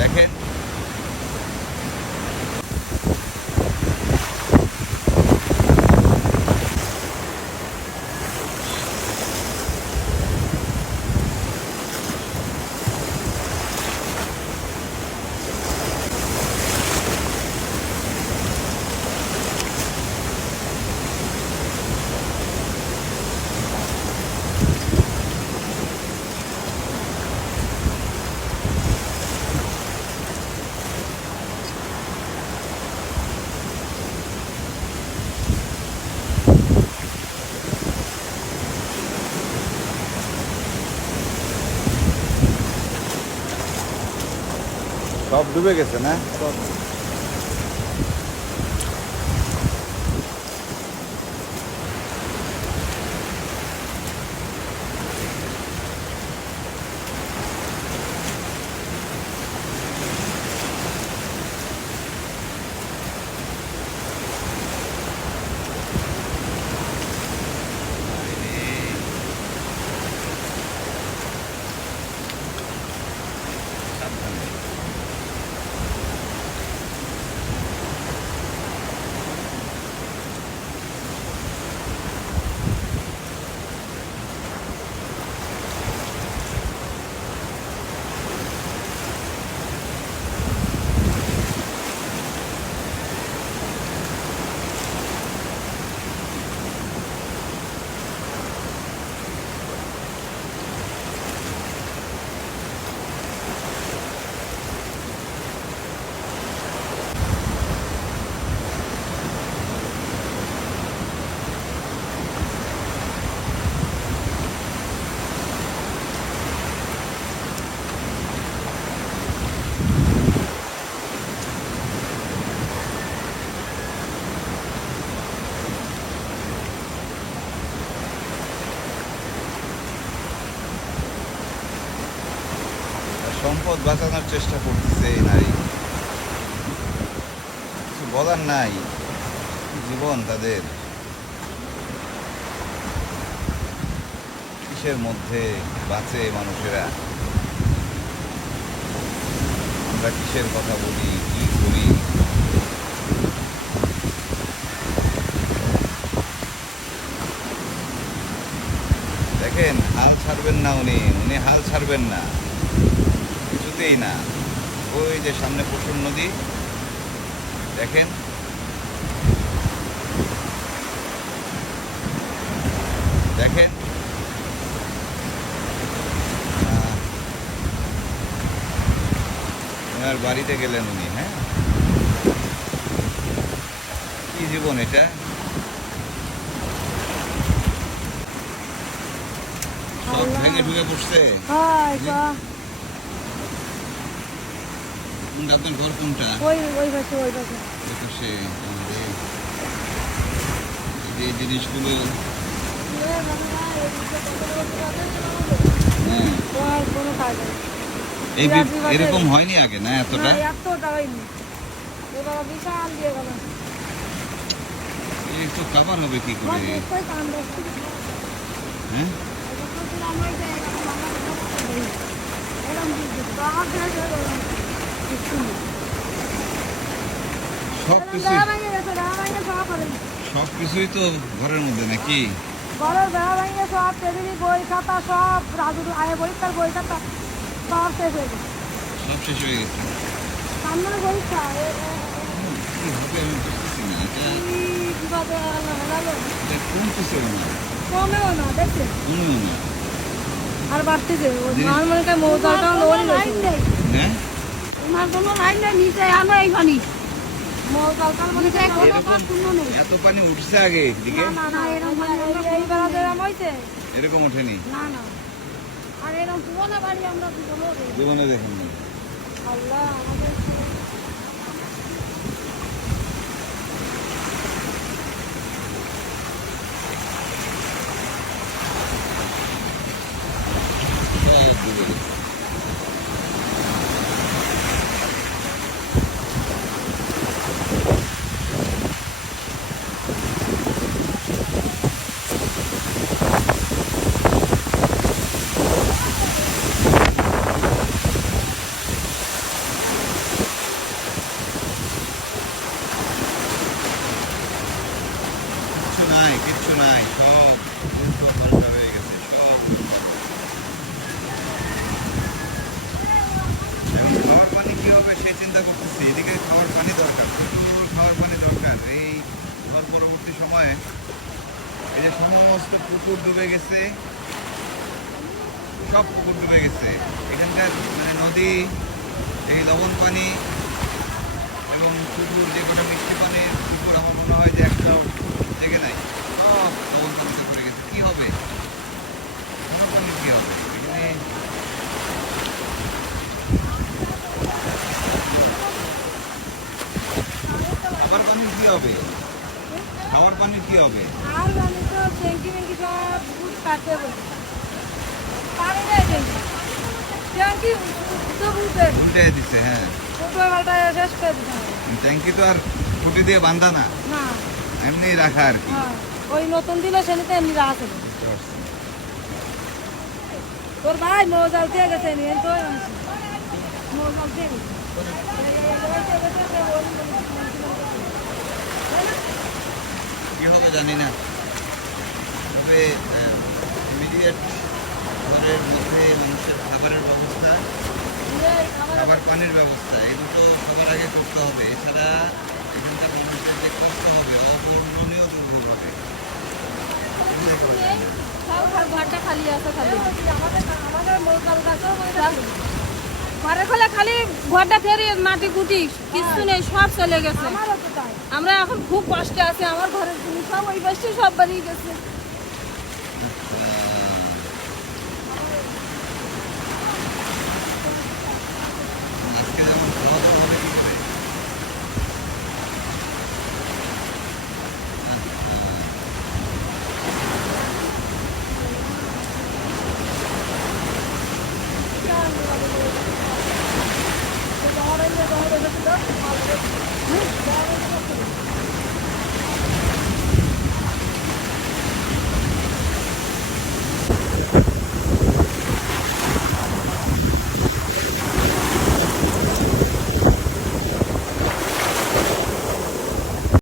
দেখেন সব ডুবে গেছে না সব। সম্পদ বাঁচানোর চেষ্টা করতেছে এই নারী, কিছু বলার নাই, জীবন তাদের কিসের মধ্যে বাঁচে মানুষেরা, আমরা কিসের কথা বলি কি করি। দেখেন হাল ছাড়বেন না, উনি হাল ছাড়বেন না কিছুতেই না। ওই যে সামনে পশুর নদী দেখেন, দেখেন ওনার বাড়িতে গেলেন উনি। হ্যাঁ, কি জীবন এটা। সব ভেঙে ঢুকে পড়ছে। আপনার ঘর কোনটা? ওই পাশে। এই জিনিসগুলো এরকম হয়নি আগে না, এতটা একটু কাভার হবে কি করে? হ্যাঁ, সবকিছুই তো ঘরের মধ্যে নাকি? ঘরের বেড়া ভাঙে সব, টেবিলি বই খাতা সব, রাজুর আয় পরীক্ষার বই খাতা সব শেষ হয়ে গেছে। সব শেষ হয়ে গেছে। সামনে পরীক্ষা কি হবে আমি বুঝতেছি না। এটা কমতেছে না, কমেও না, দেখছেন কমেও না, আর বাড়তেছে। নর্মালকে মৌজাটাও লোন লাইন নেই। হ্যাঁ, ওনার কোনো লাইন নেই, নিচে আনো এই পানি এত পানি উঠছে আগে এদিকে? এরকম ওঠেনি। জীবনে দেখুন সমস্ত পুকুর ডুবে গেছে, সব পুকুর ডুবে গেছে। এখানকার মানে নদী, এই লবণ পানি এবং পুকুর, যে কটা মিষ্টি পানির পুকুর, আমার মনে হয় যে একটাও জেগে নাই, সব লবণ পানিতে পড়ে গেছে। কি হবে? লবণ পানি কি হবে এখানে? খাবার পানির কি হবে? খাবার পানির কি হবে? আর আমি তো ট্যাঙ্কি ট্যাঙ্কি সব বুঝ কাটতে বলি, পানি নেই ট্যাঙ্কি, ট্যাঙ্কি তো বুঝতে উল্টে দিচ্ছে, হ্যাঁ। ফুটবল খেলাটা শেষ করে দিতে হবে। ট্যাঙ্কি তো আর খুঁটি দিয়ে বান্ধা না, না, এমনি রাখা আর কি। হ্যাঁ, ওই নতুন দিল সেনিতে এমনি রাখা ছিল। বুঝতে পারছি। তোর ভাই মৌজাল দিয়ে গেছে নিয়ে তো মৌজাল দিয়ে গেছে। কি হবে জানি না, তবে ইমিডিয়েট ঘরের মধ্যে মানুষের খাবারের ব্যবস্থা, খাবার পানির ব্যবস্থা, এই দুটো সবার আগে করতে হবে। এছাড়া এখানকার মানুষদের যে কষ্ট হবে, অবর্ণনীয় দুর্ভোগ হবে। ঘরটা খালি আছে, খালি আমাদের মৌজাল গাছও ঘরে খোলে খালি ঘরটা ফেরি মাটি গুটি কিছু নেই, সব চলে গেছে। আমরা এখন খুব কষ্টে আছি, আমার ঘরের জিনিস সব ওই বসে সব বাড়িয়ে গেছে। আজকে যেমন খাওয়া দাওয়া হবে কি করে? Hãy subscribe cho kênh Ghiền Mì Gõ để không bỏ lỡ những video hấp dẫn.